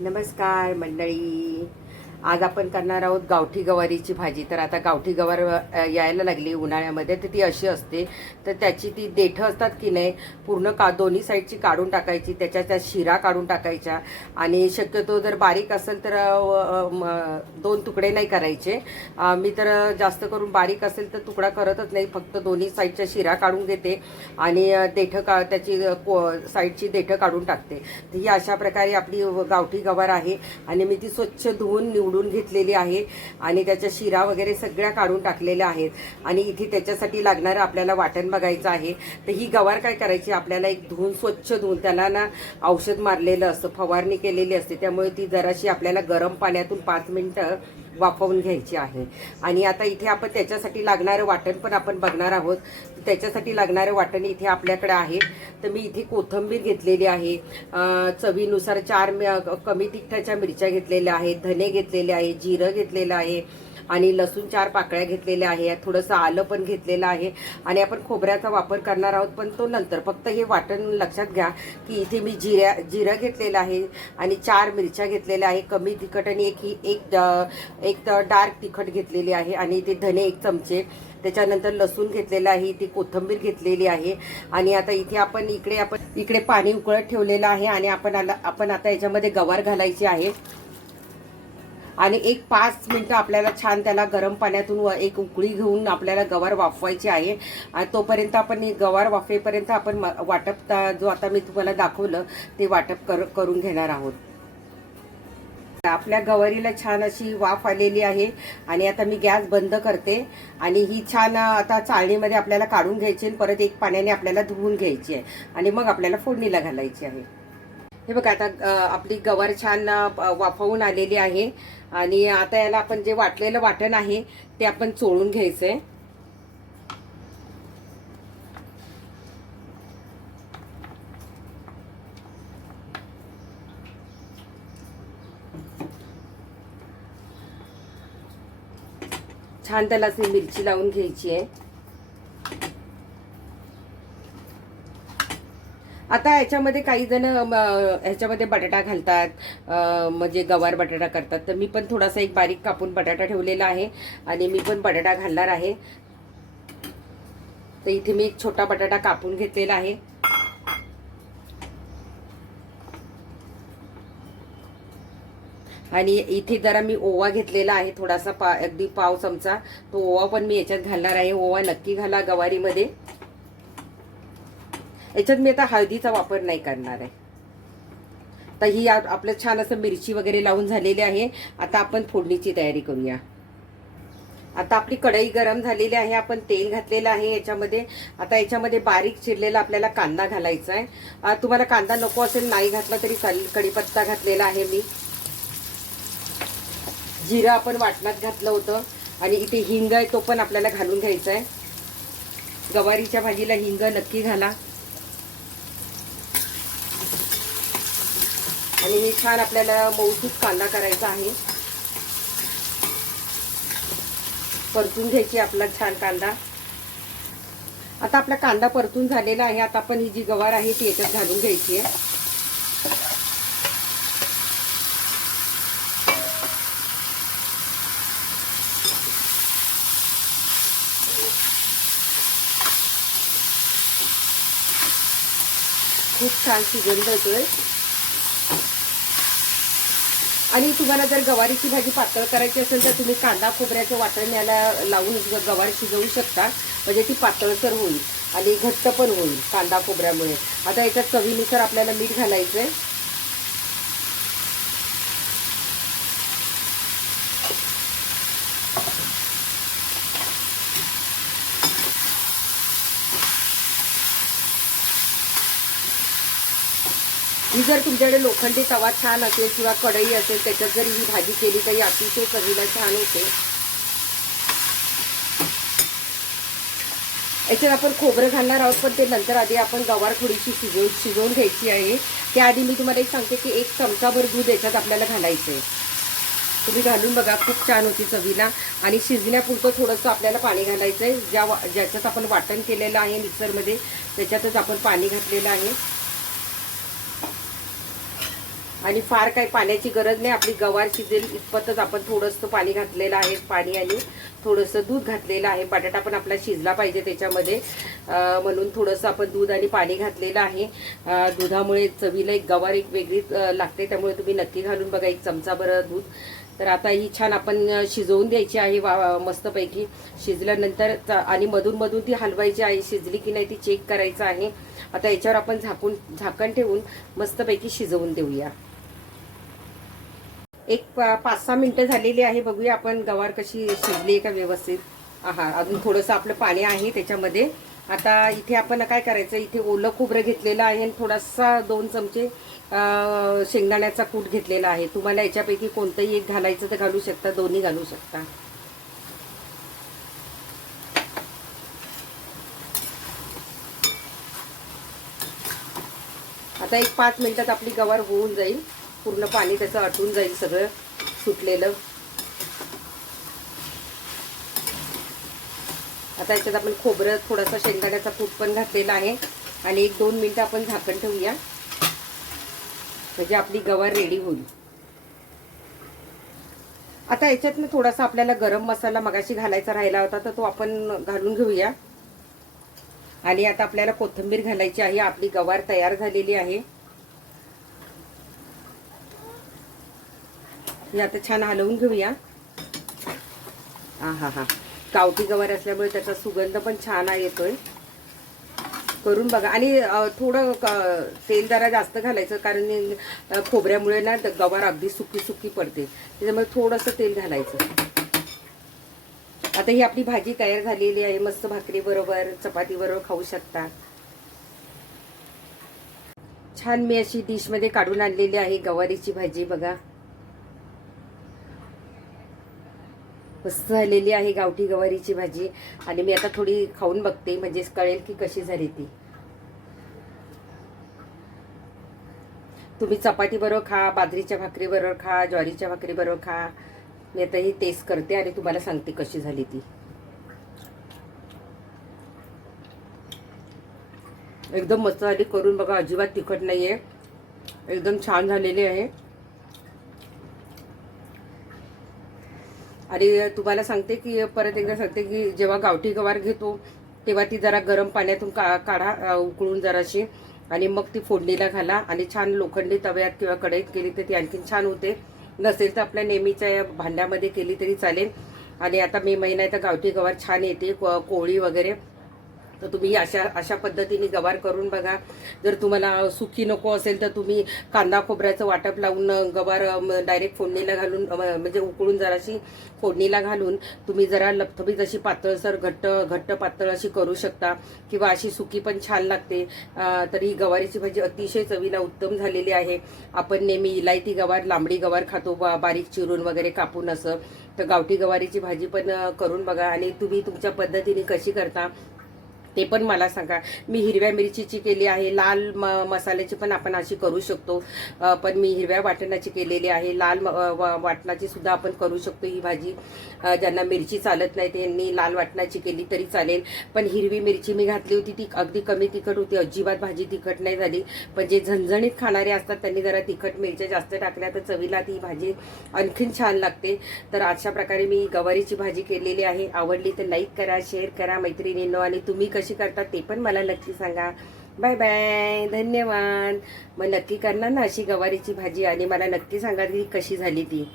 नमस्कार मंडळी. आज आपण करणार आहोत गावठी गवारीची भाजी. तर आता गावठी गवार यायला लागली उन्हाळ्यामध्ये तर ती अशी असते. तर त्याची ती देठं असतात की नाही पूर्ण का दोन्ही साईडची काढून टाकायची त्याच्या त्या शिरा काढून टाकायच्या. आणि शक्यतो जर बारीक असेल तर दोन तुकडे नाही करायचे. मी तर जास्त करून बारीक असेल तर तुकडा करतच नाही फक्त दोन्ही साईडच्या शिरा काढून घेते. आणि देठं का त्याची को साईडची देठं काढून टाकते. तर ही अशा प्रकारे आपली गावठी गवार आहे. आणि मी ती स्वच्छ धुवून निवडून घेतलेली आहे आणि त्याच्या शिरा वगैरे सगळ्या काढून टाकलेल्या आहेत. आणि इथे त्याच्यासाठी लागणारं आपल्याला वाटण बघायचं आहे. तर ही गवार काय करायची? आपल्याला एक धुवून स्वच्छ धुवून त्याला ना औषध मारलेलं असतं फवारणी केलेली असते. त्यामुळे ती जराशी आपल्याला गरम पाण्यातून पाच मिनटं वाफवून घ्यायची आहे. आणि आता इथे आपण त्याच्यासाठी लागणारं वाटण पण आपण बघणार आहोत. त्याच्यासाठी लागणारं वाटण इथे आपल्याकडे आहे. तर मी इथे कोथंबीर घेतलेली आहे. चवीनुसार चार कमी तिखटाच्या मिरच्या घेतलेल्या आहेत. धने घेतलेले आहे. जिरं घेतलेलं आहे. आणि लसूण चार पाकळ्या घेतलेल्या आहे थोडंसं आलं पण घेतलेलं आहे आणि आपण खोबऱ्याचा वापर करणार आहोत पण तो नंतर फक्त हे वाटण लक्षात घ्या की इथे मी जिऱ्या जिरं घेतलेलं आहे आणि चार मिरच्या घेतलेल्या आहे कमी तिखट आणि एक ही एक एक डार्क तिखट घेतलेली आहे आणि इथे धने एक चमचे. त्याच्यानंतर लसूण घेतलेला आहे इथे कोथंबीर घेतलेली आहे आणि आता इथे आपण इकडे आपण इकडे पाणी उकळत ठेवलेलं आहे आणि आपण आला आपण आता याच्यामध्ये गवार घालायची आहे. आणि एक पाच मिनटं आपल्याला छान त्याला गरम पाण्यातून व- एक उकळी घेऊन आपल्याला गवार वाफवायची आहे. आणि तोपर्यंत आपण गवार वाफेपर्यंत आपण म- वाटप जो आता मी तुम्हाला दाखवलं ते वाटप कर करून घेणार आहोत. आपल्या गवारीला छान अशी वाफ आलेली आहे. आणि आता मी गॅस बंद करते. आणि ही छान आता चाळणीमध्ये आपल्याला काढून घ्यायची आणि परत एक पाण्याने आपल्याला धुवून घ्यायची आहे. आणि मग आपल्याला फोडणीला घालायची आहे. हे बघा आता आपली गवार छान वाफवून आलेली आहे. आणि आता याला आपण जे वाटलेलं वाटण आहे ते आपण चोळून घ्यायचंय. छान त्याला अशी मिरची लावून घ्यायची आहे. आता याच्यामध्ये काही जण ह्याच्यामध्ये बटाटा घालतात म्हणजे गवार बटाटा करतात. तर मी पण थोडासा एक बारीक कापून बटाटा ठेवलेला आहे आणि मी पण बटाटा घालणार आहे. तर इथे मी एक छोटा बटाटा कापून घेतलेला आहे. आणि इथे जरा मी ओवा घेतलेला आहे थोडासा पा अगदी पाव चमचा. तो ओवा पण मी याच्यात घालणार आहे. ओवा नक्की घाला गवारीमध्ये. याच्यात मी आता हळदीचा वापर नाही करणार आहे. तर ही आपलं छान असं मिरची वगैरे लावून झालेली आहे. आता आपण फोडणीची तयारी करूया. आता आपली कढई गरम झालेली आहे. आपण तेल घातलेलं आहे याच्यामध्ये. आता याच्यामध्ये बारीक चिरलेला आपल्याला कांदा घालायचा आहे. तुम्हाला कांदा नको असेल नाही घातला तरी चालेल. कढीपत्ता घातलेला आहे मी. जिरं आपण वाटणात घातलं होतं. आणि इथे हिंग आहे तो पण आपल्याला घालून घ्यायचा आहे. गवारीच्या भाजीला हिंग नक्की घाला. आणि हे छान आपल्याला मऊसूत कांदा करायचा आहे. परतून घ्यायची आपला छान कांदा. आता आपला कांदा परतून झालेला आहे. आता आपण ही जी गवार आहे ती याच्यात घालून घ्यायची आहे. खूप छान सुगंध येतोय आणि तुम्हाला जर गवारीची भाजी पातळ करायची असेल तर तुम्ही कांदा खोबऱ्याचं वाटण याला लावून गवारी शिजवू शकता. म्हणजे ती पातळसर होईल आणि घट्ट पण होईल कांदा खोबऱ्यामुळे. आता याच्यात चवीनुसार आपल्याला मीठ घालायचं आहे ही जर तुमच्याकडे लोखंडी तवा छान असेल किंवा कढई असेल त्याच्यात जर ही भाजी केली तरी अतिशय चवीला छान होते. याच्यात आपण खोबरं घालणार आहोत पण ते नंतर आधी आपण गवार थोडीशी शिजवून शिजवून घ्यायची आहे. त्याआधी मी तुम्हाला एक सांगते की एक चमचाभर दूध याच्यात आपल्याला घालायचं आहे तुम्ही घालून बघा खूप छान होती चवीला. आणि शिजण्यापुरतं थोडंसं आपल्याला पाणी घालायचं आहे ज्या वा- ज्याच्यात आपण वाटण केलेलं आहे मिक्सरमध्ये त्याच्यातच आपण पाणी घातलेलं आहे. आणि फार काही पाण्याची गरज नाही. आपली गवार शिजेल इतपतच आपण थोडंसं पाणी घातलेलं आहे पाणी आणि थोडंसं दूध घातलेलं आहे. बटाटा पण आपला शिजला पाहिजे त्याच्यामध्ये. म्हणून थोडंसं आपण दूध आणि पाणी घातलेलं आहे. दुधामुळे चवीला एक गवार एक वेगळीच लागते. त्यामुळे तुम्ही नक्की घालून बघा एक चमचा बरं दूध. तर आता ही छान आपण शिजवून द्यायची आहे. वा मस्तपैकी शिजल्यानंतर आणि मधून मधून ती हलवायची आहे. शिजली की नाही ती चेक करायचं आहे. आता याच्यावर आपण झाकून झाकण ठेवून मस्तपैकी शिजवून देऊया. एक पा- पाच सहा मिनटं झालेली आहे. बघूया आपण गवार कशी शिजली आहे का व्यवस्थित. हा अजून थोडंसं आपलं पाणी आहे त्याच्यामध्ये. आता इथे आपण काय करायचं इथे ओलं खोबरं घेतलेलं आहे आणि थोडासा दोन चमचे शेंगदाण्याचा कूट घेतलेला आहे. तुम्हाला याच्यापैकी कोणतंही एक घालायचं तर घालू शकता दोन्ही घालू शकता. आता एक पाच मिनिटात आपली गवार होऊन जाईल. पूर्ण पाणी त्याचं आटून जाईल सगळं सुटलेलं. आता याच्यात आपण खोबरं थोडासा शेंगदाण्याचा कूट पण घातलेला आहे. आणि एक दोन मिनटं आपण झाकण ठेवूया. म्हणजे आपली गवार रेडी होईल. आता याच्यातनं थोडासा आपल्याला गरम मसाला मगाशी घालायचा राहिला होता तर तो आपण घालून घेऊया. आणि आता आपल्याला कोथिंबीर घालायची आहे आपली गवार तयार झालेली आहे. हे आता छान हलवून घेऊया. हा हा. हा गावठी गवार असल्यामुळे त्याचा सुगंध पण छान येतोय. करून बघा. आणि थोडं क- तेल जरा जास्त घालायचं कारण खोबऱ्यामुळे ना गवार अगदी सुकी सुकी पडते. त्याच्यामुळे थोडंसं तेल घालायचं. आता ही आपली भाजी तयार झालेली आहे. मस्त भाकरी बरोबर चपाती बरोबर खाऊ शकता. छान मी अशी डिशमध्ये काढून आणलेली आहे गवारीची भाजी बघा. मस्त झालेली आहे गावठी गवारीची भाजी. आणि मी आता थोडी खाऊन बघते म्हणजे कळेल की कशी झाली ती. तुम्ही चपाती बरोबर खा बाजरीच्या भाकरी बरोबर खा ज्वारीच्या भाकरी बरोबर खा. मी आता ही टेस्ट करते आणि तुम्हाला सांगते कशी झाली ती. एकदम मस्त झाली करून बघा अजिबात तिखट नाहीये. एकदम छान झालेली आहे. आणि तुम्हाला सांगते की परत एकदा सांगते की जेव्हा गावठी गवार घेतो तेव्हा ती जरा गरम पाण्यातून का काढा उकळून जराशी आणि मग ती फोडणीला घाला आणि छान लोखंडी तव्यात किंवा कढईत केली तर ती आणखीन छान होते. नसेल तर आपल्या नेहमीच्या या भांड्यामध्ये केली तरी चालेल. आणि आता मे महिन्यात तर गावठी गवार छान येते को- कोळी वगैरे तर तुम्ही अशा अशा पद्धतीने गवार करून बघा. जर तुम्हाला सुकी नको असेल तर तुम्ही कांदा खोबऱ्याचं वाटप लावून गवार डायरेक्ट फोडणीला घालून म्हणजे उकळून जराशी फोडणीला घालून तुम्ही जरा लपथबीत अशी पातळसर घट्ट घट्ट पातळ अशी करू शकता. किंवा अशी सुकी पण छान लागते. तरी तर ही गवारीची भाजी अतिशय चवीला उत्तम झालेली आहे. आपण नेहमी इलायती गवार लांबडी गवार खातो बा बारीक चिरून वगैरे कापून असं. तर गावठी गवारीची भाजी पण करून बघा. आणि तुम्ही तुमच्या पद्धतीने कशी करता ते पण मला सांगा. मी हिरव्या मिरचीची केली आहे लाल म मसाल्याची पण आपण अशी करू शकतो. पण मी हिरव्या वाटणाची केलेली आहे. लाल म- वाटणाची सुद्धा आपण करू शकतो ही भाजी. ज्यांना मिरची चालत नाही त्यांनी लाल वाटणाची केली तरी चालेल. पण हिरवी मिरची मी घातली होती ती अगदी कमी तिखट होती. अजिबात भाजी तिखट नाही झाली. पण जे झणझणीत खाणारे असतात त्यांनी जरा तिखट मिरच्या जास्त टाकल्या तर चवीला ती भाजी आणखीन छान लागते. तर अशा प्रकारे मी गवारीची भाजी केलेली आहे. आवडली तर लाईक करा शेअर करा मैत्रिणींनो. आणि तुम्ही कशी करतात ते पण मला नक्की सांगा. बाय बाय धन्यवाद. मग नक्की करणार ना अशी गवारीची भाजी आणि मला नक्की सांगा की कशी झाली ती.